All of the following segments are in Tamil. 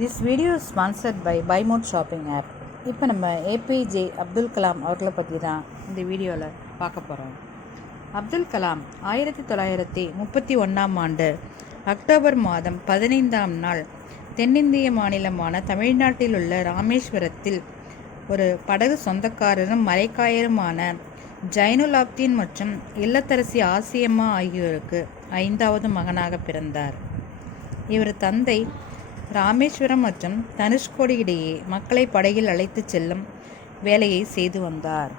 This video is sponsored by Buy Mode Shopping app. இப்போ நம்ம ஏபிஜே அப்துல் கலாம் அவர்களை பற்றி தான் இந்த வீடியோவில் பார்க்க போகிறோம். அப்துல் கலாம் 1931ஆம் ஆண்டு அக்டோபர் மாதம் 15ஆம் நாள் தென்னிந்திய மாநிலமான தமிழ்நாட்டில் உள்ள ராமேஸ்வரத்தில் ஒரு படகு சொந்தக்காரரும் மரைக்காயருமான ஜைனுலாப்தீன் மற்றும் இல்லத்தரசி ஆசியம்மா ஆகியோருக்கு 5வது மகனாக பிறந்தார். இவர் தந்தை ராமேஸ்வரம் மற்றும் தனுஷ்கோடி இடையே மக்களை படகில் அழைத்துச் செல்லும் வேலையை செய்து வந்தார்.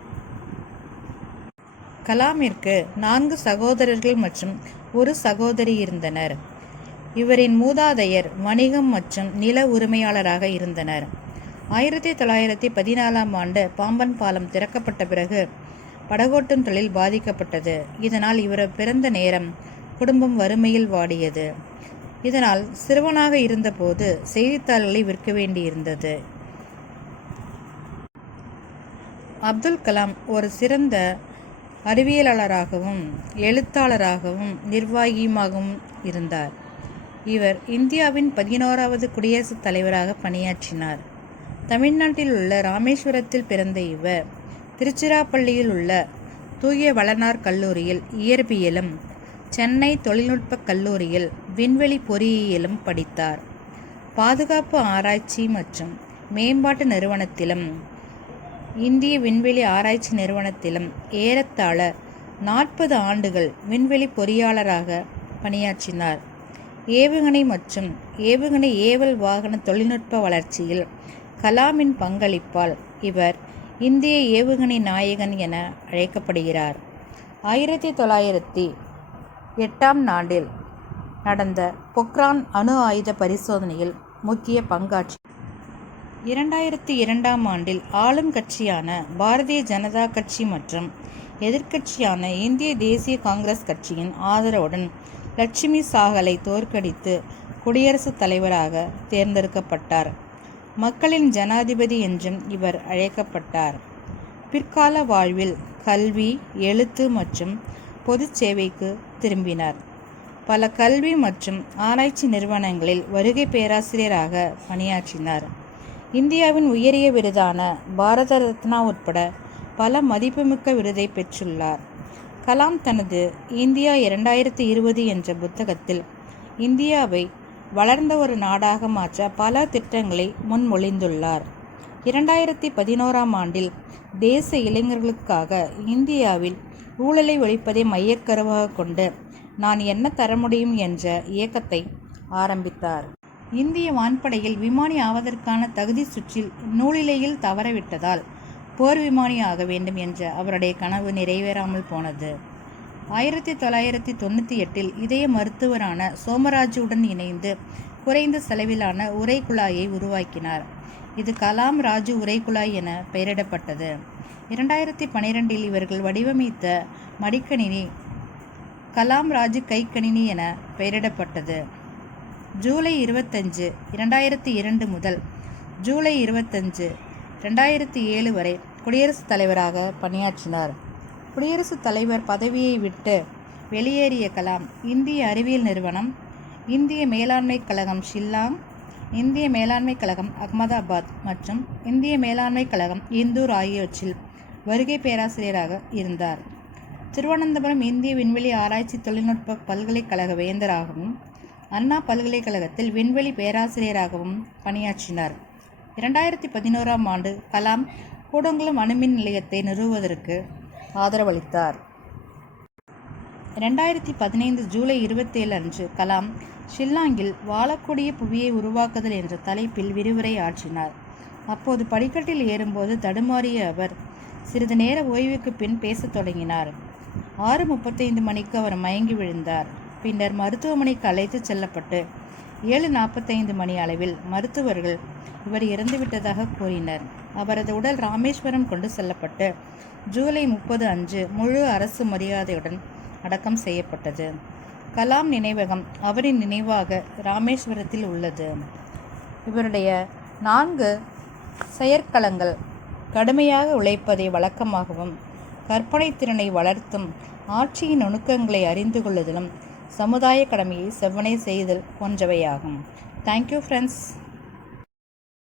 கலாமிற்கு 4 சகோதரர்கள் மற்றும் ஒரு சகோதரி இருந்தனர். இவரின் மூதாதையர் வணிகம் மற்றும் நில உரிமையாளராக இருந்தனர். 1914ஆம் ஆண்டு பாம்பன் பாலம் திறக்கப்பட்ட பிறகு படகோட்டும் தொழில் பாதிக்கப்பட்டது. இதனால் இவர் பிறந்த நேரம் குடும்பம் வறுமையில் வாடியது. இதனால் சிறுவனாக இருந்தபோது செய்தித்தாள்களை விற்க வேண்டியிருந்தது. அப்துல் கலாம் ஒரு சிறந்த அறிவியலாளராகவும் எழுத்தாளராகவும் நிர்வாகியுமாகவும் இருந்தார். இவர் இந்தியாவின் 11வது குடியரசுத் தலைவராக பணியாற்றினார். தமிழ்நாட்டில் உள்ள ராமேஸ்வரத்தில் பிறந்த இவர் திருச்சிராப்பள்ளியில் உள்ள தூய வளனார் கல்லூரியில் இயற்பியலும் சென்னை தொழில்நுட்பக் கல்லூரியில் விண்வெளி பொறியியலும் படித்தார். பாதுகாப்பு ஆராய்ச்சி மற்றும் மேம்பாட்டு நிறுவனத்திலும் இந்திய விண்வெளி ஆராய்ச்சி நிறுவனத்திலும் ஏறத்தாழ 40 ஆண்டுகள் விண்வெளி பொறியாளராக பணியாற்றினார். ஏவுகணை மற்றும் ஏவுகணை ஏவல் வாகன தொழில்நுட்ப வளர்ச்சியில் கலாமின் பங்களிப்பால் இவர் இந்திய ஏவுகணை நாயகன் என அழைக்கப்படுகிறார். 1908ஆம் ஆண்டில் நடந்த பொக்ரான் அணு ஆயுத பரிசோதனையில் முக்கிய பங்காற்றி 2002ஆம் ஆண்டில் ஆளும் கட்சியான பாரதிய ஜனதா கட்சி மற்றும் எதிர்க்கட்சியான இந்திய தேசிய காங்கிரஸ் கட்சியின் ஆதரவுடன் லட்சுமி சாகலை தோற்கடித்து குடியரசுத் தலைவராக தேர்ந்தெடுக்கப்பட்டார். மக்களின் ஜனாதிபதி என்றும் இவர் அழைக்கப்பட்டார். பிற்கால வாழ்வில் கல்வி, எழுத்து மற்றும் பொது சேவைக்கு திரும்பினார். பல கல்வி மற்றும் ஆராய்ச்சி நிறுவனங்களில் வருகை பேராசிரியராக பணியாற்றினார். இந்தியாவின் உயரிய விருதான பாரத ரத்னா உட்பட பல மதிப்புமிக்க விருதை பெற்றுள்ளார். கலாம் தனது இந்தியா 2020 என்ற புத்தகத்தில் இந்தியாவை வளர்ந்த ஒரு நாடாக மாற்ற பல திட்டங்களை முன்மொழிந்துள்ளார். 2011ஆம் ஆண்டில் தேசிய இளைஞர்களுக்காக இந்தியாவில் ஊழலை ஒழிப்பதை மையக்கருவாக கொண்டு நான் என்ன தர முடியும் என்ற இயக்கத்தை ஆரம்பித்தார். இந்திய வான்படையில் விமானி ஆவதற்கான தகுதி சுற்றில் நூலிலையில் தவறவிட்டதால் போர் விமானி ஆக வேண்டும் என்ற அவருடைய கனவு நிறைவேறாமல் போனது. 1998இல் இதய மருத்துவரான சோமராஜுடன் இணைந்து குறைந்த செலவிலான உரைக்குழாயை உருவாக்கினார். இது கலாம் ராஜு உரைக்குழாய் என பெயரிடப்பட்டது. 2012இல் இவர்கள் வடிவமைத்த மடிக்கணினி கலாம் ராஜு கைக்கணினி என பெயரிடப்பட்டது. ஜூலை 25, 2002 முதல் ஜூலை 25, 2007 வரை குடியரசுத் தலைவராக பணியாற்றினார். குடியரசுத் தலைவர் பதவியை விட்டு வெளியேறிய கலாம் இந்திய அறிவியல் நிறுவனம், இந்திய மேலாண்மை கழகம் ஷில்லாங், இந்திய மேலாண்மை கழகம் அகமதாபாத் மற்றும் இந்திய மேலாண்மை கழகம் இந்தூர் ஆகியவற்றில் வருகை பேராசிரியராக இருந்தார். திருவனந்தபுரம் இந்திய விண்வெளி ஆராய்ச்சி தொழில்நுட்ப பல்கலைக்கழக வேந்தராகவும் அண்ணா பல்கலைக்கழகத்தில் விண்வெளி பேராசிரியராகவும் பணியாற்றினார். 2011ஆம் ஆண்டு கலாம் கூடங்குளம் அணுமின் நிலையத்தை நிறுவுவதற்கு ஆதரவளித்தார். 2015 ஜூலை 27 அன்று கலாம் ஷில்லாங்கில் வாழக்கூடிய புவியை உருவாக்குதல் என்ற தலைப்பில் விரிவுரை ஆற்றினார். அப்போது படிக்கட்டில் ஏறும்போது தடுமாறிய அவர் சிறிது நேர ஓய்வுக்கு பின் பேசத் தொடங்கினார். 6:35 மணிக்கு அவர் மயங்கி விழுந்தார். பின்னர் மருத்துவமனைக்கு அழைத்து செல்லப்பட்டு 7:45 மணி அளவில் மருத்துவர்கள் இவர் இறந்துவிட்டதாக கூறினர். அவரது உடல் ராமேஸ்வரம் கொண்டு செல்லப்பட்டு ஜூலை 30 அன்று முழு அரசு மரியாதையுடன் அடக்கம் செய்யப்பட்டது. கலாம் நினைவகம் அவரின் நினைவாக ராமேஸ்வரத்தில் உள்ளது. இவருடைய 4 செயற்களங்கள் கடுமையாக உழைப்பதை வழக்கமாகவும் கற்பனை திறனை வளர்த்தும் ஆட்சியின் நுணுக்கங்களை அறிந்து கொள்ளுதலும் சமுதாய கடமையை செவ்வனே செய்தல் போன்றவையாகும். Thank you friends.